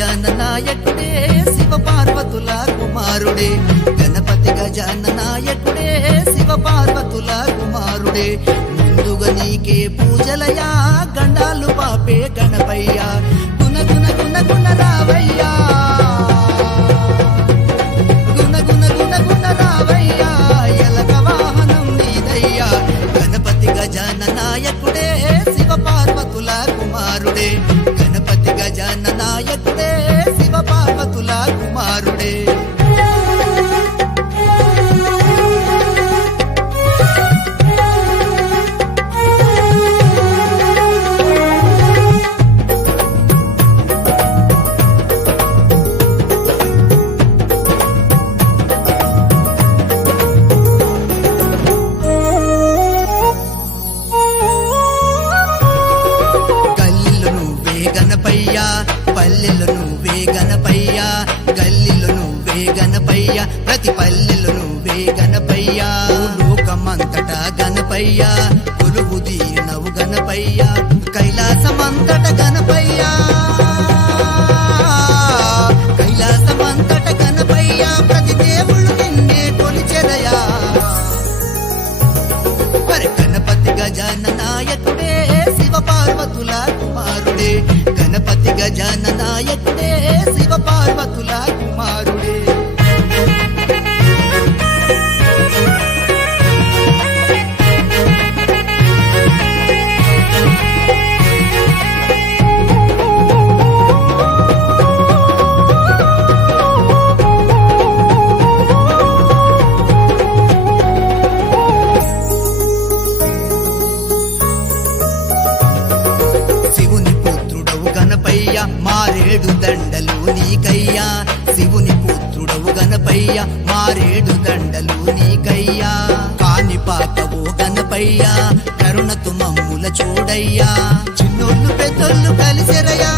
గజాననాయకుడే శివ పార్వతుల కుమారుడే గణపతి గజాననాయకుడే శివ పార్వతుల కుమారుడే ముందుగా నీకే పూజలయా గండాలు పాపే గణపయ్యా గుణ గుణ గుణ గుణ రావయ్యా గుణ గుణ గుణ గుణ రావయ్యా ఎలక వాహనం నీదయ్యా గణపతి గజాననాయకుడే శివ పార్వతుల కుమారుడే గణపతి గజాననాయకుడే శివ పార్వతుల కుమారుడే పల్లెలు నువ్వే గణపయ్యా గల్లీలు నువ్వే గణపయ్యా ప్రతి పల్లెలు నువ్వే గణపయ్యా లోకమంతటా గణపయ్యా కొలువు తీరినవు గణపయ్యా కైలాసమంతట గణపయ్యా కైలాసమంతట గణపయ్యా ప్రతి దేవుళ్ళు నిన్నే కొలిచెదయా మరి గణపతి గజాననాయకుడే శివ పార్వతుల కుమారుడే గణపతి గజాననాయకుడే శివ పార్వతుల కుమారుడే మారేడు దండలు నీకయ్యా శివుని పుత్రుడవు గణపయ్యా మారేడు దండలు నీకయ్యా కాణిపాకవో గణపయ్యా కరుణతు మమ్ముల చూడయ్యా చిన్నోళ్ళు పెద్దోళ్ళు కలిసెరయ్యా